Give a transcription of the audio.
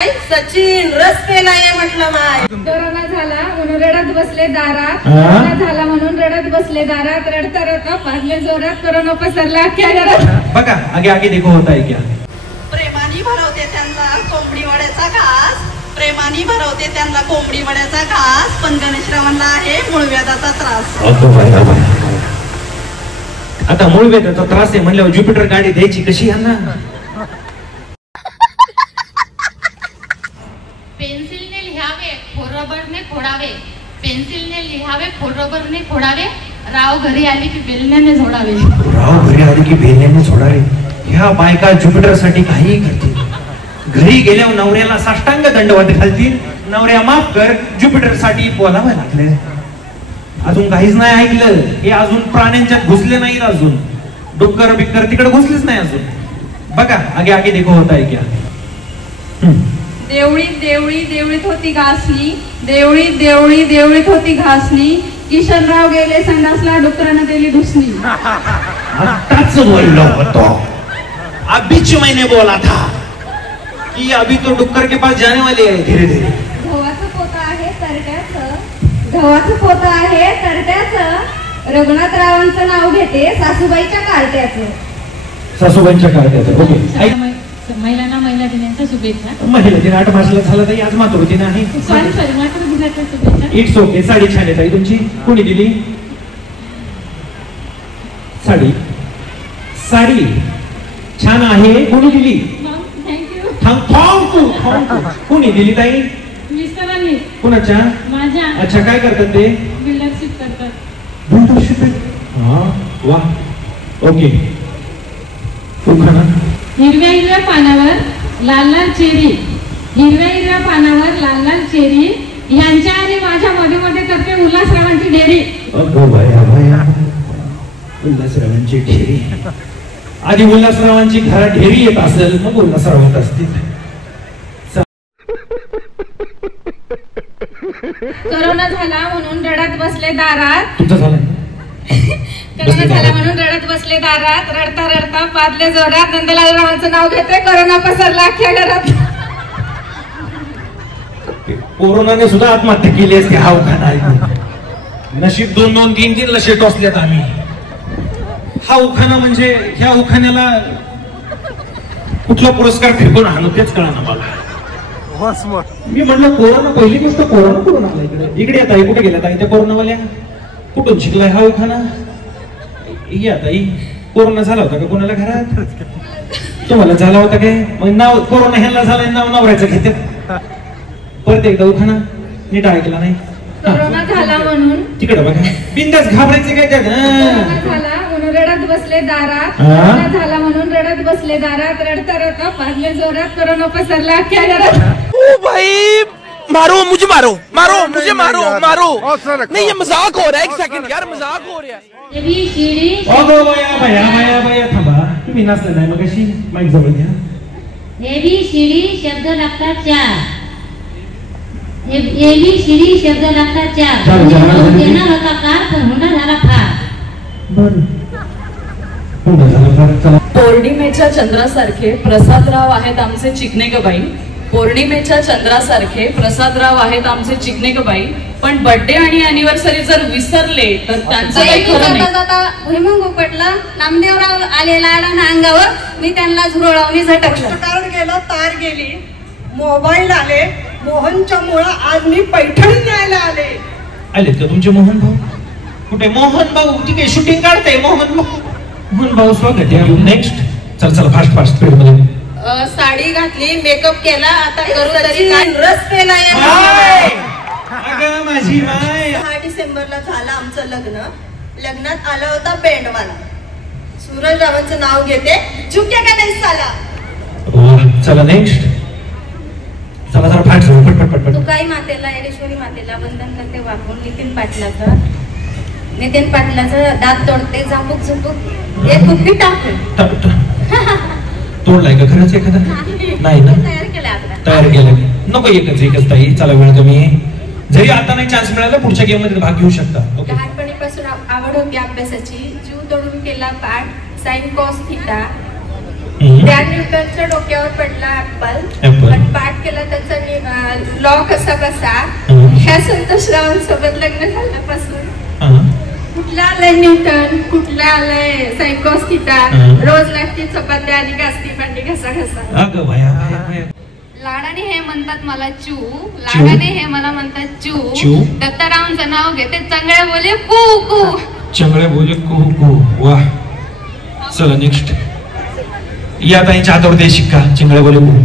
सचिन रस पेलाय म्हटलं माय. कोरोना झाला म्हणून रडत बसले दारात. कोरोना झाला म्हणून रडत बसले दारात. रडता रडता पाजले जोरात. कोरोना पसरला अख्ख्या घरात. बघा आगे आगे देखो होता है क्या. प्रेमानी भरवते त्यांना कोंबडी वड्याचा घास. प्रेमानी भरवते त्यांना कोंबडी वड्याचा घास. पण गणेशरावांना आहे मूळव्याधाचा त्रास. आता मूळव्याधाचा त्रास आहे म्हणल्यावर ज्युपिटर गाडी द्यायची कशी यांना. पेन्सिलने लिहावे खोडरबरने खोडावे. पेन्सिलने लिहावे खोडरबरने खोडावे. राव घरी आली की बेलण्याने झोडावे. राव घरी आली की बेलण्याने झोडावे. ह्या बायका ज्युपिटर साठी काहीही करतील. घरी गेल्यावर नवऱ्याला साष्टांग दंडवत घालतील. नवऱ्या माफ कर ज्युपिटर साठी बोलावं लागलं. अजून काहीच नाही ऐकलं. हे अजून प्राण्यांच्यात घुसले नाहीत. अजून डुक्कर बिक्कर तिकडे घुसलेच नाही अजून. बघा आगे आगे देखो होता है क्या. देवळीत देवळी देवळीत होती घासणी. देवळीत देवळी देवळीत होती घासणी. किशनराव गेले संडासला. डुकरानं दिली घुसणी. आताच बोललो होतो. अभीच मैंने बोला था कि अभी तो डुक्कर के पास जाने वाले हैं धीरे धीरे. गव्हाचं पोतं आहे तरट्याचं. गव्हाचं पोतं आहे तरट्याचं. रघुनाथरावांचं नाव घेते सासूबाईच्या कार्ट्याचं. सासूबाईंच्या कार्ट्याचं. ओके. महिलांना महिला दिनाच्या शुभेच्छा. महिला दिन 8 मार्चला झाला ताई. आज मातृदिन आहे. सॉरी मातृदिनाच्या शुभेच्छा. It's okay. साडी छान आहे ताई तुमची. कोणी दिली साडी. साडी छान आहे. कोणी दिली. थँक्यू. कोणी दिली ताई. मिस्टरांनी. कोणाच्या. माझ्या. अच्छा काय करतात ते. बिल्डरशिप करतात. बिल्डरशिप. हा वा. ओके. उखाणा. हिरव्या हिरव्या पानावर लाल लाल चेरी. हिरव्या हिरव्या पानावर लाल लाल चेरी. यांच्या आणि माझ्या मध्ये मध्ये करते उल्हासरावांची डेअरी. अगं भया भया. उल्हासरावांची डेअरी. आधी उल्हासरावांची घरात ढेरी येत असेल मग उल्हासराव होत असतील. कोरोना झाला म्हणून रडत बसले दारात. तुमचं झालं. कोरोना झाला म्हणून रडत बसले दारात. रडता रडता पाजले जोरात. नंदलाल रावांचं नाव घेते. कोरोना पसरला अख्ख्या घरात. कोरोनाने सुद्धा आत्महत्या केली असते. हा उखाणा आहे. नशीब 2-2, 3-3 लशे टोचल्यात आम्ही. हा उखाणा म्हणजे ह्या उखाण्याला कुठला पुरस्कार फेकून आणू तेच कळना मला. मी म्हणलं कोरोना पहिली गोष्ट कोरोना आला इकडे. इकडे आता कुठे गेल्या ताई त्या कोरोनावाल्या. कुठून शिकलाय हा उखाणा. या ताई कोरोना झाला होता का कोणाला घरात. तुम्हाला झाला होता काय. मग नाव कोरोना ह्याला झालंय नाव नवऱ्याचं घेते. परत एकदा उखाणा नीट ऐकला नाही. कोरोना झाला म्हणून तिकडे बघा. बिंदास घाबरायचे काय त्यात. झाला म्हणून रडत बसले दारात. कोरोना झाला म्हणून रडत बसले दारात. रडता रडता पाजले जोरात. कोरोना पसरला अख्ख्या घरात. ओ भाई मारो मुझे मारो मारो मुझे मारो मारो. नहीं ये मजाक हो रहा है. एक सेकंड यार मजाक हो रहा है. अगो बया बया बया बया थांबा. तुम्ही नाचलं नाही मग अशी माईक जवळ घ्या. ABCD शब्द लागतात 4. ABCD शब्द लागतात 4. देणार होता कार पण हुंडा झाला फार. पौर्णिमेच्या चंद्रासारखे प्रसादराव आहेत आमचे चिकनेकबाई. पौर्णिमेच्या चंद्रासारखे प्रसादराव आहेत आमचे चिकनेकबाई. पण बर्थडे आणि अॅनिव्हर्सरी जर विसरले तर त्यांचं काही खरं नाही. भुईमुंग उपटला. नामदेवराव आले लाडानं अंगावर. मी त्यांना झुरळावणी झटकलं. कार्ड गेलं तार गेली. मोबाईल आले. मोहनच्या मुळा आज मी पैठणी न्यायला आले. आलेत का तुमचे मोहन भाऊ. कुठे मोहन भाऊ. तिथे शूटिंग काढते मोहन भाऊ. मोहन भाऊ स्वागत आहे. नेक्स्ट. चल फास्ट फास्ट स्पीड मध्ये. साडी घातली. मेकअप केला. आता करू तरी काय. रस पेलाय. माझी माय. 6 डिसेंबरला झालं आमचं लग्न. लग्नात आला होता बँडवाला. सूरजरावांचं नाव घेते. झुके का नाही साला. चला नेक्स्ट. चला जरा फास्ट जाऊ. पटपट. तुकाई मातेला येडेश्वरी मातेला वंदन करते वाकून. नितीन पाटलाचं दात तोडते झापूक झुपूक. एक कुकी टाकून. तोडलाय का खरंच एखादा. नाही ना. तयार केलं. नको एकच ताई. चला वेळ कमी आहे. जरी आता नाही चान्स मिळाला पुढच्या गेम मध्ये भाग घेऊ शकता. लहानपणीपासून आवड होती अभ्यासाची. जीव तोडून केला पाठ. Sine cos theta. त्या न्यूटनच्या डोक्यावर पडला ऍपल आणि पाठ केला त्याचा लॉ कसा कसा. ह्या संतोषरावां सोबत लग्न झाल्यापासून कुठला आलंय न्यूटन, कुठला आलंय सायकोस थिटा, रोज लागती चपाती आणि घासती भांडी घसा घसा. लाडाने हे म्हणतात मला चू, लाडाने हे मला म्हणतात चू. दत्तारावांचं नाव घेते चंगळ्या बोले कू कू. चंगळ्या बोले कू कू. वाह. चला नेक्स्ट. या ताईच्या हातावर दे शिक्का. चंगळ्या बोले कू.